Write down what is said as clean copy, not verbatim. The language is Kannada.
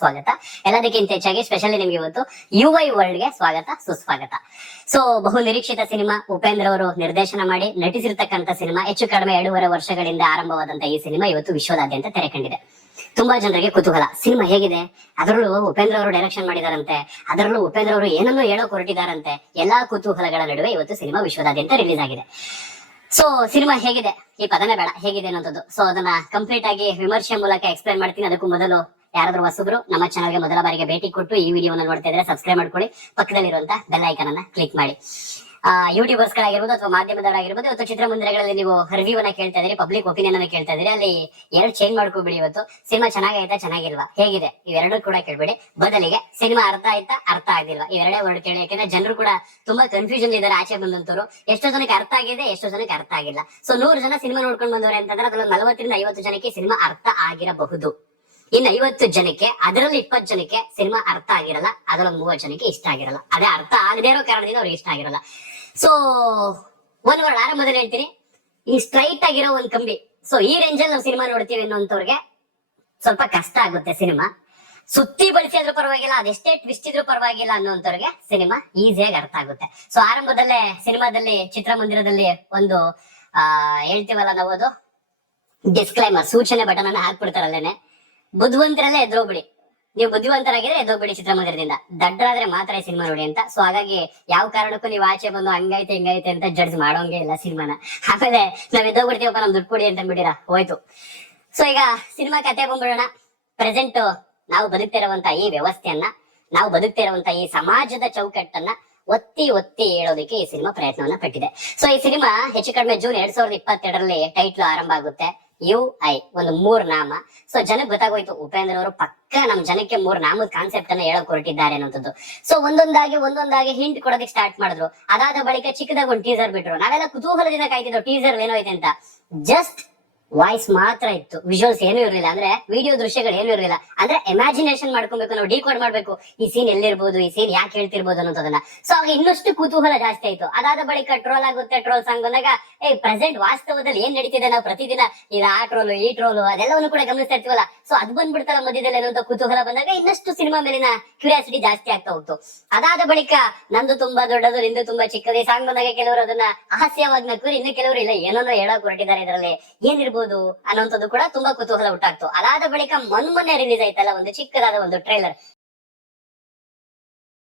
ಸ್ವಾಗತ. ಎಲ್ಲದಕ್ಕಿಂತ ಹೆಚ್ಚಾಗಿ ಸ್ಪೆಷಲಿ ನಿಮ್ಗೆ ಇವತ್ತು ಯುವೈ ವರ್ಲ್ಡ್ ಗೆ ಸ್ವಾಗತ ಸುಸ್ವಾಗತ. ಸೊ ಬಹು ನಿರೀಕ್ಷಿತ ಸಿನಿಮಾ, ಉಪೇಂದ್ರ ಅವರು ನಿರ್ದೇಶನ ಮಾಡಿ ನಟಿಸಿರ್ತಕ್ಕಂಥ ಸಿನಿಮಾ, ಹೆಚ್ಚು ಕಡಿಮೆ 2.5 ವರ್ಷಗಳಿಂದ ಆರಂಭವಾದಂತ ಈ ಸಿನಿಮಾ ಇವತ್ತು ವಿಶ್ವದಾದ್ಯಂತ ತೆರೆ ಕಂಡಿದೆ. ತುಂಬಾ ಜನರಿಗೆ ಕುತೂಹಲ, ಸಿನಿಮಾ ಹೇಗಿದೆ, ಅದರಲ್ಲೂ ಉಪೇಂದ್ರ ಅವರು ಡೈರೆಕ್ಷನ್ ಮಾಡಿದಾರಂತೆ, ಅದರಲ್ಲೂ ಉಪೇಂದ್ರ ಅವರು ಏನನ್ನೋ ಹೇಳೋಕ್ ಹೊರಟಿದಾರಂತೆ. ಎಲ್ಲಾ ಕುತೂಹಲಗಳ ನಡುವೆ ಇವತ್ತು ಸಿನಿಮಾ ವಿಶ್ವದಾದ್ಯಂತ ರಿಲೀಸ್ ಆಗಿದೆ. ಸೊ ಸಿನಿಮಾ ಹೇಗಿದೆ, ಈ ಪದನೇ ಬೇಡ, ಹೇಗಿದೆ ಅನ್ನೋದು. ಸೊ ಅದನ್ನ ಕಂಪ್ಲೀಟ್ ಆಗಿ ವಿಮರ್ಶೆ ಮೂಲಕ ಎಕ್ಸ್ಪ್ಲೈನ್ ಮಾಡ್ತೀನಿ. ಅದಕ್ಕೂ ಮೊದಲು ಯಾರಾದ್ರೂ ಹೊಸಬ್ರು ನಮ್ಮ ಚಾನಲ್ಗೆ ಮೊದಲ ಬಾರಿಗೆ ಭೇಟಿ ಕೊಟ್ಟು ಈ ವಿಡಿಯೋನ ನೋಡ್ತಾ ಇದ್ರೆ ಸಬ್ಸ್ಕ್ರೈಬ್ ಮಾಡ್ಕೊಳ್ಳಿ, ಪಕ್ಕದಲ್ಲಿರುವಂತ ಬೆಲ್ ಐಕಾನ್ ಅನ್ನ ಕ್ಲಿಕ್ ಮಾಡಿ. ಯೂಟ್ಯೂಬರ್ಸ್ ಗಳಾಗಿರ್ಬೋದು ಅಥವಾ ಮಾಧ್ಯಮದವರಾಗಿರ್ಬೋದು, ಇವತ್ತು ಚಿತ್ರಮಂದಿರಗಳಲ್ಲಿ ನೀವು ರಿವ್ಯೂ ಅನ್ನ ಕೇಳ್ತಾ ಇದ್ರಿ, ಪಬ್ಲಿಕ್ ಒಪಿನಿಯನ್ ಅನ್ನ ಕೇಳ್ತಾ ಇದ್ರಿ. ಅಲ್ಲಿ ಎರಡು ಚೇಂಜ್ ಮಾಡ್ಕೋಬಿಡಿ. ಇವತ್ತು ಸಿನಿಮಾ ಚೆನ್ನಾಗೈತಾ ಚೆನ್ನಾಗಿಲ್ವಾ, ಹೇಗಿದೆ, ಇವೆರಡೂ ಕೂಡ ಕೇಳ್ಬೇಡಿ. ಬದಲಿಗೆ ಸಿನಿಮಾ ಅರ್ಥ ಆಯ್ತಾ ಅರ್ಥ ಆಗಿಲ್ವಾ, ಇವೆರಡೇ ವರ್ಡ್ ಕೇಳಿ. ಯಾಕಂದ್ರೆ ಜನರು ಕೂಡ ತುಂಬಾ ಕನ್ಫ್ಯೂಷನ್ ಇದ್ದಾರೆ. ಆಚೆ ಬಂದಂತವ್ರು ಎಷ್ಟೋ ಜನಕ್ಕೆ ಅರ್ಥ ಆಗಿದೆ, ಎಷ್ಟೋ ಜನಕ್ಕೆ ಅರ್ಥ ಆಗಿಲ್ಲ. ಸೊ 100 ಜನ ಸಿನಿಮಾ ನೋಡ್ಕೊಂಡು ಬಂದವ್ರೆ ಅಂತಂದ್ರೆ ಅದ್ರಲ್ಲಿ 40 ರಿಂದ 50 ಜನಕ್ಕೆ ಸಿನಿಮಾ ಅರ್ಥ ಆಗಿರಬಹುದು. ಇನ್ನು 50 ಜನಕ್ಕೆ, ಅದರಲ್ಲಿ 20 ಜನಕ್ಕೆ ಸಿನಿಮಾ ಅರ್ಥ ಆಗಿರಲ್ಲ, ಅದರಲ್ಲಿ 30 ಜನಕ್ಕೆ ಇಷ್ಟ ಆಗಿರಲ್ಲ. ಅದೇ ಅರ್ಥ ಆಗದೆ ಇರೋ ಕಾರಣದಿಂದ ಅವ್ರಿಗೆ ಇಷ್ಟ ಆಗಿರಲ್ಲ. ಸೊ ಒಂದ್ ವರ್ಡ್ ಆರಂಭದಲ್ಲಿ ಹೇಳ್ತೀನಿ, ಈ ಸ್ಟ್ರೈಟ್ ಆಗಿರೋ ಒಂದ್ ಕಂಬಿ. ಸೊ ಈ ರೇಂಜ್ ಅಲ್ಲಿ ನಾವು ಸಿನಿಮಾ ನೋಡ್ತೀವಿ ಅನ್ನೋಂಥವ್ರಿಗೆ ಸ್ವಲ್ಪ ಕಷ್ಟ ಆಗುತ್ತೆ. ಸಿನಿಮಾ ಸುತ್ತಿ ಬಳಸಿ ಆದ್ರೂ ಪರವಾಗಿಲ್ಲ, ಅದೆಷ್ಟೇ ಟ್ವಿಸ್ಟ್ ಇದ್ರೂ ಪರವಾಗಿಲ್ಲ ಅನ್ನೋಂಥವ್ರಿಗೆ ಸಿನಿಮಾ ಈಸಿಯಾಗಿ ಅರ್ಥ ಆಗುತ್ತೆ. ಸೊ ಆರಂಭದಲ್ಲೇ ಸಿನಿಮಾದಲ್ಲಿ, ಚಿತ್ರಮಂದಿರದಲ್ಲಿ ಒಂದು ಹೇಳ್ತೀವಲ್ಲ ನಾವು, ಅದು ಡಿಸ್ಕ್ಲೈಮರ್, ಸೂಚನೆ ಬಟನ್ ಅನ್ನ ಹಾಕ್ಬಿಡ್ತಾರಲ್ಲೇನೆ. ಬುದ್ಧಿವಂತರಲ್ಲೇ ಎದ್ರೋಗ್ಬಿಡಿ, ನೀವು ಬುದ್ಧಿವಂತರಾಗಿದ್ರೆ ಎದ್ದೋಗ್ಬಿಡಿ ಚಿತ್ರಮಂದಿರದಿಂದ, ದಡ್ಡರಾದ್ರೆ ಮಾತ್ರ ಈ ಸಿನಿಮಾ ನೋಡಿ ಅಂತ. ಸೊ ಹಾಗಾಗಿ ಯಾವ ಕಾರಣಕ್ಕೂ ನೀವು ಆಚೆ ಬಂದು ಹಂಗೈತೆ ಹಿಂಗೈತೆ ಅಂತ ಜಡ್ಜ್ ಮಾಡೋಂಗೆ ಇಲ್ಲ ಸಿನಿಮಾನ. ಆಮೇಲೆ ನಾವ್ ಎದ್ದೋಗ್ಬಿಡ್ತೀವಪ್ಪ, ನಮ್ ದುಡ್ಡು ಕೊಡಿ ಅಂತ ಬಿಟ್ಟಿರ ಹೋಯ್ತು. ಸೊ ಈಗ ಸಿನಿಮಾ ಕತೆ ಬಂದ್ಬಿಡೋಣ. ಪ್ರೆಸೆಂಟ್ ನಾವು ಬದುಕ್ತಿರುವಂತ ಈ ವ್ಯವಸ್ಥೆಯನ್ನ, ನಾವು ಬದುಕ್ತಿರುವಂತ ಈ ಸಮಾಜದ ಚೌಕಟ್ಟನ್ನ ಒತ್ತಿ ಒತ್ತಿ ಹೇಳೋದಕ್ಕೆ ಈ ಸಿನಿಮಾ ಪ್ರಯತ್ನವನ್ನ ಪಟ್ಟಿದೆ. ಸೊ ಈ ಸಿನಿಮಾ ಹೆಚ್ಚು ಕಡಿಮೆ ಜೂನ್ 2022ರಲ್ಲಿ ಟೈಟ್ಲ್ ಆರಂಭ ಆಗುತ್ತೆ. UI ಒಂದು 3 ನಾಮ. ಸೊ ಜನಕ್ಕೆ ಗೊತ್ತಾಗೋಯ್ತು, ಉಪೇಂದ್ರ ಅವರು ಪಕ್ಕ ನಮ್ ಜನಕ್ಕೆ 3 ನಾಮದ ಕಾನ್ಸೆಪ್ಟ್ ಅನ್ನ ಹೇಳಕ್ ಹೊರಟಿದ್ದಾರೆ ಅನ್ನೋದು. ಸೊ ಒಂದೊಂದಾಗಿ ಹಿಂಟ್ ಕೊಡೋದಕ್ಕೆ ಸ್ಟಾರ್ಟ್ ಮಾಡಿದ್ರು. ಅದಾದ ಬಳಿಕ ಚಿಕ್ಕದಾಗ ಒಂದು ಟೀಸರ್ ಬಿಟ್ರು. ನಾವೆಲ್ಲ ಕುತೂಹಲದಿಂದ ಕಾಯ್ತಿದ್ವು ಟೀಸರ್ ಏನೋ ಐತೆ ಅಂತ. ಜಸ್ಟ್ ವಾಯ್ಸ್ ಮಾತ್ರ ಇತ್ತು, ವಿಜುವಲ್ಸ್ ಏನೂ ಇರಲಿಲ್ಲ. ಅಂದ್ರೆ ವಿಡಿಯೋ ದೃಶ್ಯಗಳು ಏನೂ ಇರಲಿಲ್ಲ. ಅಂದ್ರೆ ಇಮ್ಯಾಜಿನೇಷನ್ ಮಾಡ್ಕೊಬೇಕು, ನಾವು ಡಿಕೋಡ್ ಮಾಡ್ಬೇಕು, ಈ ಸೀನ್ ಎಲ್ಲಿರ್ಬೋದು, ಈ ಸೀನ್ ಯಾಕೆ ಹೇಳ್ತಿರ್ಬೋದು ಅನ್ನೋದನ್ನ. ಸೊ ಆಗ ಇನ್ನಷ್ಟು ಕುತೂಹಲ ಜಾಸ್ತಿ ಆಯ್ತು. ಅದಾದ ಬಳಿಕ ಟ್ರೋಲ್ ಆಗುತ್ತೆ. ಟ್ರೋಲ್ ಸಾಂಗ್ ಬಂದಾಗ ಪ್ರೆಸೆಂಟ್ ವಾಸ್ತವದಲ್ಲಿ ಏನ್ ನಡೀತಿದೆ, ನಾವು ಪ್ರತಿದಿನ ಇದು ಆ ಟ್ರೋಲು ಈ ಟ್ರೋಲು ಅದೆಲ್ಲವನ್ನು ಕೂಡ ಗಮನಿಸ್ತಾ ಇರ್ತೀವಲ್ಲ. ಸೊ ಅದು ಬಂದ್ಬಿಡ್ತಲ್ಲ ಮಧ್ಯದಲ್ಲಿ ಅನ್ನೋ ಕುತೂಹಲ ಬಂದಾಗ ಇನ್ನಷ್ಟು ಸಿನಿಮಾ ಮೇಲಿನ ಕ್ಯೂರಿಯಾಸಿಟಿ ಜಾಸ್ತಿ ಆಗ್ತಾ ಹೋಗ್ತು. ಅದಾದ ಬಳಿಕ ನಂದು ತುಂಬಾ ದೊಡ್ಡದು, ನಿಂದು ತುಂಬಾ ಚಿಕ್ಕದು ಈ ಸಾಂಗ್ ಬಂದಾಗ ಕೆಲವರು ಅದನ್ನ ಹಾಸ್ಯವಾಗಿ ನಕ್ಕರು, ಇನ್ನು ಕೆಲವರು ಇಲ್ಲ ಏನೋ ಹೇಳಕ್ ಹೊರಟಿದ್ದಾರೆ, ಇದರಲ್ಲಿ ಏನಿರ್ಬೋದು ಅನ್ನೋಂಥದ್ದು ಕೂಡ ತುಂಬಾ ಕುತೂಹಲ ಹುಟ್ಟಾಗ್ತು. ಅದಾದ ಬಳಿಕ ಮೊನ್ನೆ ರಿಲೀಸ್ ಆಯ್ತಲ್ಲ ಒಂದು ಚಿಕ್ಕದಾದ ಒಂದು ಟ್ರೈಲರ್,